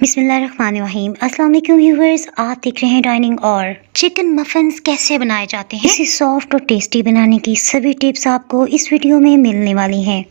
बिस्मिल्लाहिर्रहमानिर्रहीम। अस्सलाम वालेकुम व्यूअर्स, आप देख रहे हैं डाइनिंग और चिकन मफिन्स कैसे बनाए जाते हैं। इसे सॉफ्ट और टेस्टी बनाने की सभी टिप्स आपको इस वीडियो में मिलने वाली हैं।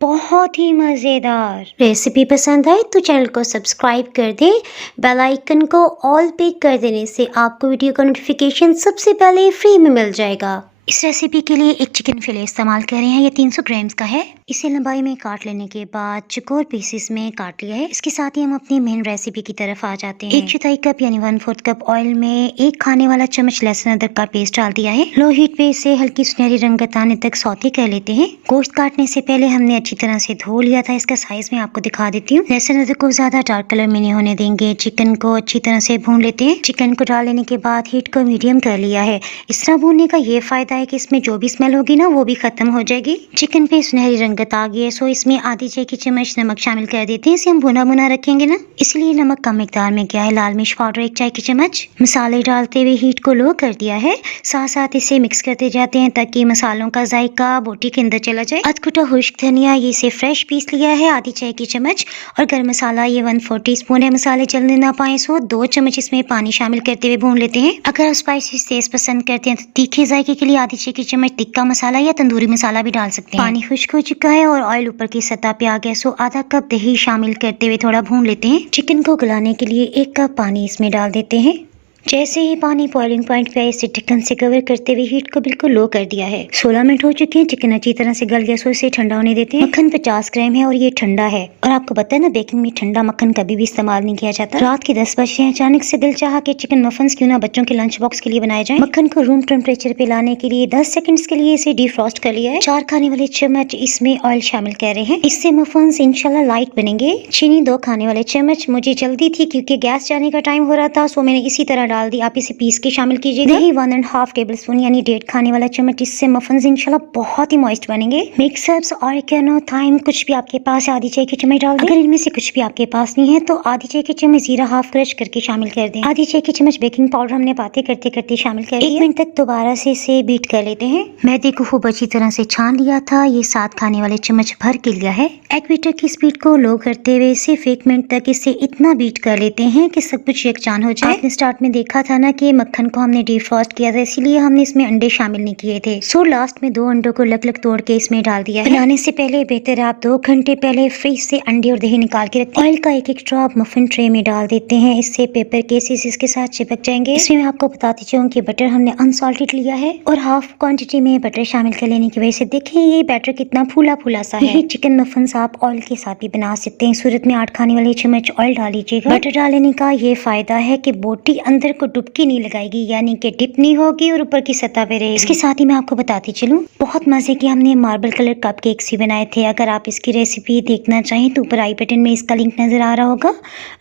बहुत ही मज़ेदार रेसिपी पसंद आए तो चैनल को सब्सक्राइब कर दें। बेल आइकन को ऑल पे कर देने से आपको वीडियो का नोटिफिकेशन सबसे पहले फ्री में मिल जाएगा। इस रेसिपी के लिए एक चिकन फिले इस्तेमाल कर रहे हैं। ये 300 ग्राम्स का है। इसे लंबाई में काट लेने के बाद चौकोर पीसेस में काट लिया है। इसके साथ ही हम अपनी मेन रेसिपी की तरफ आ जाते हैं। 1/4 कप यानी 1/4 कप ऑयल में 1 खाने वाला चम्मच लहसुन अदरक का पेस्ट डाल दिया है। लो हीट पे इसे हल्की सुनहरी रंगत आने तक सौते कर लेते हैं। गोश्त काटने से पहले हमने अच्छी तरह से धो लिया था। इसका साइज मैं आपको दिखा देती हूँ। लहसुन अदरक को ज्यादा डार्क कलर में नहीं होने देंगे। चिकन को अच्छी तरह से भून लेते हैं। चिकन को डाल लेने के बाद हीट को मीडियम कर लिया है। इस तरह भूनने का ये फायदा है कि इसमें जो भी स्मेल होगी ना वो भी खत्म हो जाएगी। चिकन पे सुनहरी रंगत आ गई है, सो इसमें आधी चाय की चम्मच नमक शामिल कर देते हैं। इसे हम भुना भुना रखेंगे ना, इसलिए नमक कम मिकदार में किया है। लाल मिर्च पाउडर 1 चाय की चम्मच। मसाले डालते हुए हीट को लो कर दिया है। साथ साथ इसे मिक्स करते जाते हैं ताकि मसालों का जायका बोटी के अंदर चला जाए। अधकुटा खुश्क धनिया ये इसे फ्रेश पीस लिया है, आधी चाय की चम्मच। और गर्म मसाला ये 1/4 टीस्पून है। मसाले जलने ना पाए सो 2 चम्मच इसमें पानी शामिल करते हुए भून लेते हैं। अगर आप स्पाइसी तेज पसंद करते हैं तो तीखे जायके के लिए आधी चाय की चम्मच टिक्का मसाला या तंदूरी मसाला भी डाल सकते हैं। पानी खुश्क हो चुका है और ऑयल ऊपर की सतह पे आ गया, सो आधा कप दही शामिल करते हुए थोड़ा भून लेते हैं। चिकन को गलाने के लिए 1 कप पानी इसमें डाल देते हैं। जैसे ही पानी बॉइलिंग पॉइंट पे आए इसे ढक्कन से कवर करते हुए हीट को बिल्कुल लो कर दिया है। 16 मिनट हो चुके हैं। चिकन अच्छी तरह से गल गया, सो इसे ठंडा होने देते हैं। मक्खन 50 ग्राम है और ये ठंडा है। और आपको पता है ना, बेकिंग में ठंडा मक्खन कभी भी इस्तेमाल नहीं किया जाता। रात के 10 बजे हैं। अचानक से दिल चाहा कि चिकन मफिन्स क्यों ना बच्चों के लंच बॉक्स के लिए बनाए जाए। मक्खन को रूम टेम्परेचर पे लाने के लिए 10 सेकंड्स के लिए इसे डिफ्रॉस्ट कर लिया है। 4 खाने वाले चम्मच इसमें ऑयल शामिल कर रहे हैं। इससे मफिन्स इंशाल्लाह लाइट बनेंगे। चीनी 2 खाने वाले चम्मच। मुझे जल्दी थी क्योंकि गैस जाने का टाइम हो रहा था, सो मैंने इसी तरह डाल दी। आप इसे पीस के शामिल कीजिएगा। दही 1.5 टेबलस्पून यानी 1.5 खाने वाला चम्मच। इससे मफिन्स इंशाल्लाह बहुत ही मॉइस्ट बनेंगे। मिक्स हर्ब्स, ऑरिगेनो, थाइम कुछ भी आपके पास है आधी चाय की चम्मच डाल दें। अगर इनमें से कुछ भी आपके पास नहीं है तो आधी चाय की चम्मच जीरा हाफ क्रश करके शामिल कर दें। आधी चाय की चम्मच बेकिंग पाउडर हमने बातें करते करते शामिल कर दिया। 1 मिनट तक दोबारा से इसे बीट कर लेते हैं। मैदे को खूब अच्छी तरह से छान लिया था। ये 7 खाने वाले चम्मच भर के लिया है। एग बीटर की स्पीड को लो करते हुए सिर्फ 1 मिनट तक इसे इतना बीट कर लेते हैं कि सब कुछ यकजान हो जाए। आपने स्टार्ट में देखा था ना कि मक्खन को हमने डिफ्रॉस्ट किया था, इसीलिए हमने इसमें अंडे शामिल नहीं किए थे। सो लास्ट में 2 अंडों को अलग अलग तोड़ के इसमें डाल दिया है। बनाने से पहले बेहतर है आप 2 घंटे पहले फ्रिज से अंडे और दही निकाल के रखते हैं। ऑयल का 1-1 ड्रॉप मफिन ट्रे में डाल देते हैं। इससे पेपर केसेस इसके साथ चिपक जाएंगे। इसमें मैं आपको बताती चाहूँ कि बटर हमने अनसॉल्टेड लिया है और हाफ क्वांटिटी में बटर शामिल कर लेने की वजह से देखें ये बैटर कितना फूला फूला सा है। चिकन मफिन्स आप ऑयल के साथ भी बना सकते हैं। सूरत में 8 खाने वाले चम्मच ऑयल डाल लीजिएगा। बटर डालने का ये फायदा है कि बोटी अंदर को डुबकी नहीं लगाएगी, यानी कि डिप नहीं होगी और ऊपर की सतह पे रहेगी। इसके साथ ही मैं आपको बताती चलूं, बहुत मजे के हमने मार्बल कलर कप केक्स भी बनाए थे। अगर आप इसकी रेसिपी देखना चाहें तो ऊपर आई बटन में इसका लिंक नजर आ रहा होगा,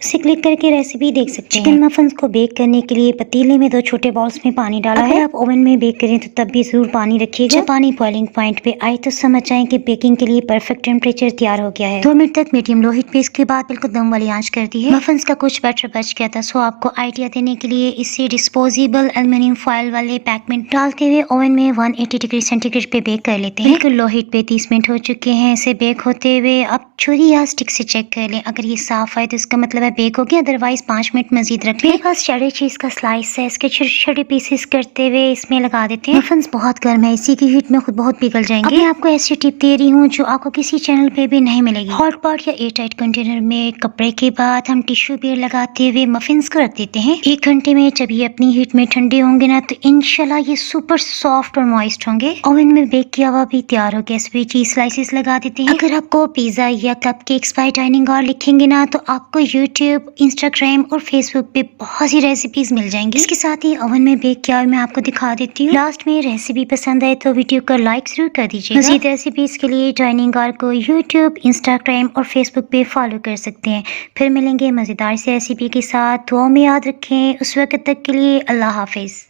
उसे क्लिक करके रेसिपी देख सकते हैं। चिकन मफिन्स को बेक करने के लिए पतीले में 2 छोटे बाउल्स में पानी डाला है। आप ओवन में बेक करें तो तब भी जरूर पानी रखिएगा। जब पानी बॉइलिंग पॉइंट पे आए तो समझ जाए कि बेकिंग के लिए परफेक्ट टेम्परेचर तैयार हो गया है। 2 मिनट तक मीडियम लो हीट पे इसके बाद बिल्कुल दम वाली आंच कर दी है। मफिन्स का कुछ बैटर बच गया था, सो आपको आइडिया देने के लिए इसे डिस्पोजेबल एल्युमिनियम फॉइल वाले पैक में डालते हुए ओवन में 180 डिग्री सेंटीग्रेड पे बेक कर लेते हैं। बिल्कुल लो हीट पे 30 मिनट हो चुके हैं इसे बेक होते हुए। अब छुरी या स्टिक से चेक कर लें, अगर ये साफ है तो इसका मतलब है बेक हो गया, अदरवाइज 5 मिनट मजीद रख लें। मेरे पास चेडर चीज का स्लाइस है, इसके छोटे छोटे पीसेस करते हुए इसमें लगा देते हैं। मफिन्स बहुत गर्म है, इसी की हीट में खुद बहुत पिघल जाएंगे। अब मैं आपको ऐसी टिप दे रही हूँ जो आपको किसी चैनल पे भी नहीं मिलेगी। हॉट पॉट या एयर टाइट कंटेनर में कपड़े के बाद हम टिश्यू पेपर लगाते हुए मफिन्स को रख देते हैं। 1 घंटे में जब ये अपनी हीट में ठंडे होंगे ना तो इंशाल्लाह ये सुपर सॉफ्ट और मॉइस्ट होंगे। ओवन में बेक किया हुआ भी तैयार हो गया। इस पे चीज स्लाइसेस लगा देते हैं। अगर आपको पिज्जा या कप केक्स बाय डाइनिंग और लिखेंगे ना तो आपको यूट्यूब, इंस्टाग्राम और फेसबुक पे बहुत सी रेसिपीज मिल जाएंगी। इसके साथ ही ओवन में बेक किया हुआ मैं आपको दिखा देती हूँ। लास्ट में रेसिपी पसंद आए तो वीडियो को लाइक जरूर कर दीजिएगा। मजीद रेसिपीज के लिए डाइनिंग आर को यूट्यूब, इंस्टाग्राम और फेसबुक पे फॉलो कर सकते हैं। फिर मिलेंगे मजेदार सी रेसिपी के साथ। दुआ में याद रखें। उस वक्त तक के लिए अल्लाह हाफिज।